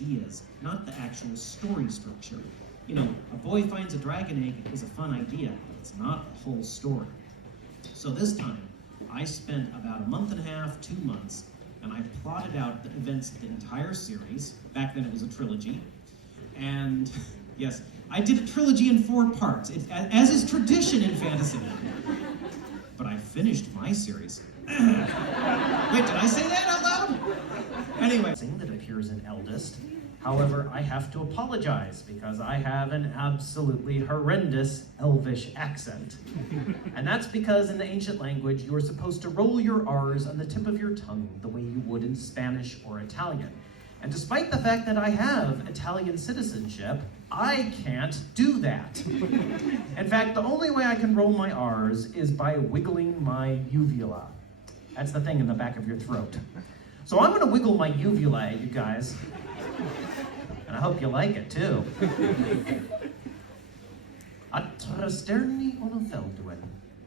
ideas, not the actual story structure. You know, a boy finds a dragon egg is a fun idea, but it's not the whole story. So this time, I spent about a month and a half, 2 months, and I plotted out the events of the entire series. Back then it was a trilogy. And yes, I did a trilogy in 4 parts, as is tradition in fantasy. But I finished my series. Wait, did I say that out loud? Anyway. Thing that appears in Eldest. However, I have to apologize because I have an absolutely horrendous Elvish accent. And that's because in the ancient language, you are supposed to roll your R's on the tip of your tongue the way you would in Spanish or Italian. And despite the fact that I have Italian citizenship, I can't do that. In fact, the only way I can roll my R's is by wiggling my uvula. That's the thing in the back of your throat. So I'm gonna wiggle my uvula at you guys. And I hope you like it too. Attrasterni ono velduen,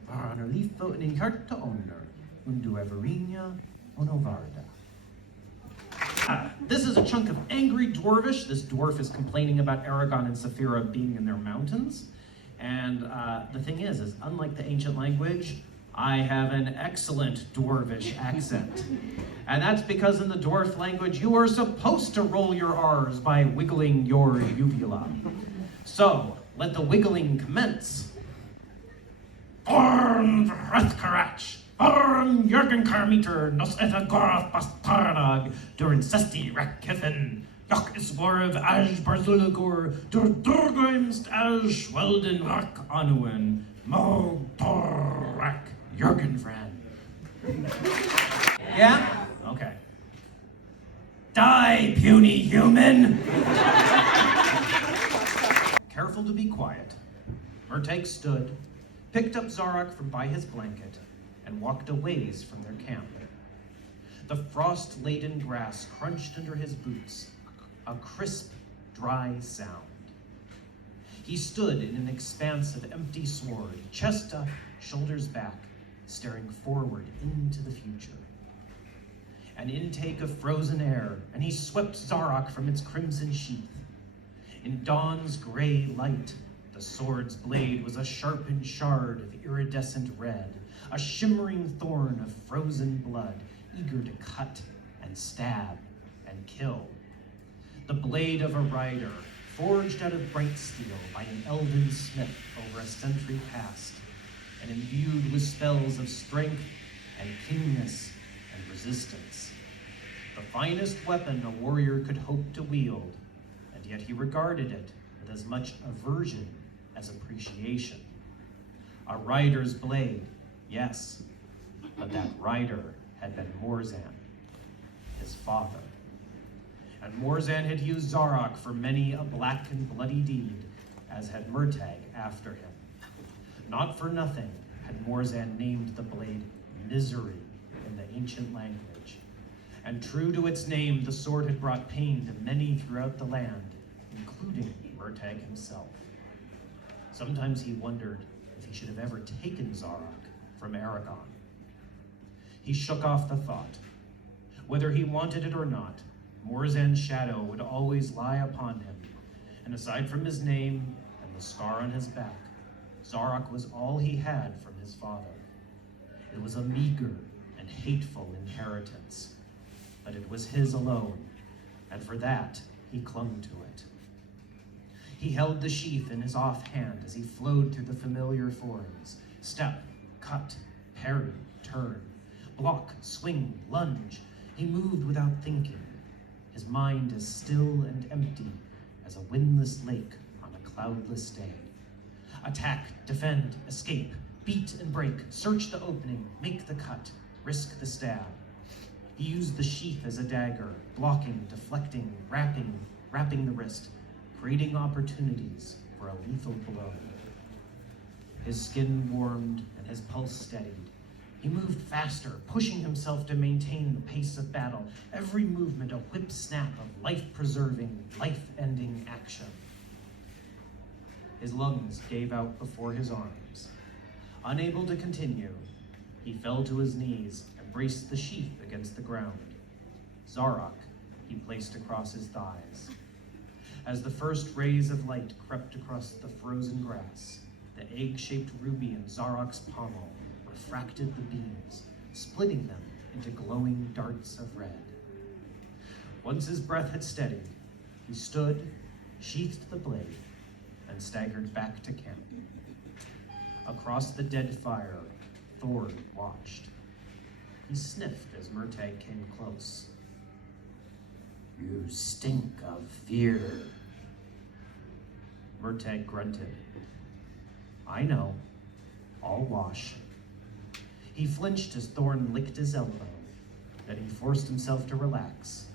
var lifo in carta onder, undu everinia ono varda. This is a chunk of angry dwarvish. This dwarf is complaining about Aragon and Saphira being in their mountains. And the thing is unlike the ancient language, I have an excellent dwarvish accent. And that's because in the dwarf language, you are supposed to roll your R's by wiggling your uvula. So, let the wiggling commence. Born Vrethkarach, born Jürgen Karmiter, nos ethagoroth bastardag, dur incesti rakithen, joch is warv aj barzulagur, dur durgoimst aj schwelden rak anuen, mo dorak Jürgen Fran. Yeah? Okay. Die, puny human! Careful to be quiet, Murtagh stood, picked up Zarok from by his blanket, and walked a ways from their camp. The frost-laden grass crunched under his boots, a crisp, dry sound. He stood in an expanse of empty sward, chest up, shoulders back, staring forward into the future. An intake of frozen air, and he swept Zarok from its crimson sheath. In dawn's gray light, the sword's blade was a sharpened shard of iridescent red, a shimmering thorn of frozen blood, eager to cut and stab and kill. The blade of a rider, forged out of bright steel by an elven smith over a century past, and imbued with spells of strength and keenness and resistance. The finest weapon a warrior could hope to wield, and yet he regarded it with as much aversion as appreciation. A rider's blade, yes, but that rider had been Morzan, his father. And Morzan had used Zarok for many a black and bloody deed, as had Murtagh after him. Not for nothing had Morzan named the blade Misery in the ancient language. And true to its name, the sword had brought pain to many throughout the land, including Murtagh himself. Sometimes he wondered if he should have ever taken Zarok from Aragon. He shook off the thought. Whether he wanted it or not, Morzan's shadow would always lie upon him, and aside from his name and the scar on his back, Zarok was all he had from his father. It was a meager and hateful inheritance, but it was his alone, and for that he clung to it. He held the sheath in his offhand as he flowed through the familiar forms: step, cut, parry, turn, block, swing, lunge. He moved without thinking, his mind as still and empty as a windless lake on a cloudless day. Attack, defend, escape, beat and break, search the opening, make the cut, risk the stab. He used the sheath as a dagger, blocking, deflecting, wrapping the wrist, creating opportunities for a lethal blow. His skin warmed and his pulse steadied. He moved faster, pushing himself to maintain the pace of battle, every movement a whip snap of life-preserving, life-ending action. His lungs gave out before his arms. Unable to continue, he fell to his knees and braced the sheath against the ground. Zarok, he he placed across his thighs. As the first rays of light crept across the frozen grass, the egg-shaped ruby in Zarok's pommel refracted the beams, splitting them into glowing darts of red. Once his breath had steadied, he stood, sheathed the blade, and staggered back to camp. Across the dead fire, Thord watched. He sniffed as Murtagh came close. "You stink of fear." Murtagh grunted. "I know. I'll wash." He flinched as Thorn licked his elbow. Then he forced himself to relax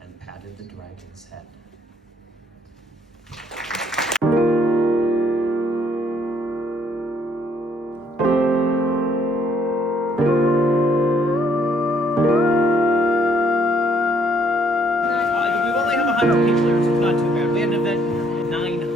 and patted the dragon's head. We only have 100 people here, so it's not too bad. We had an event with 900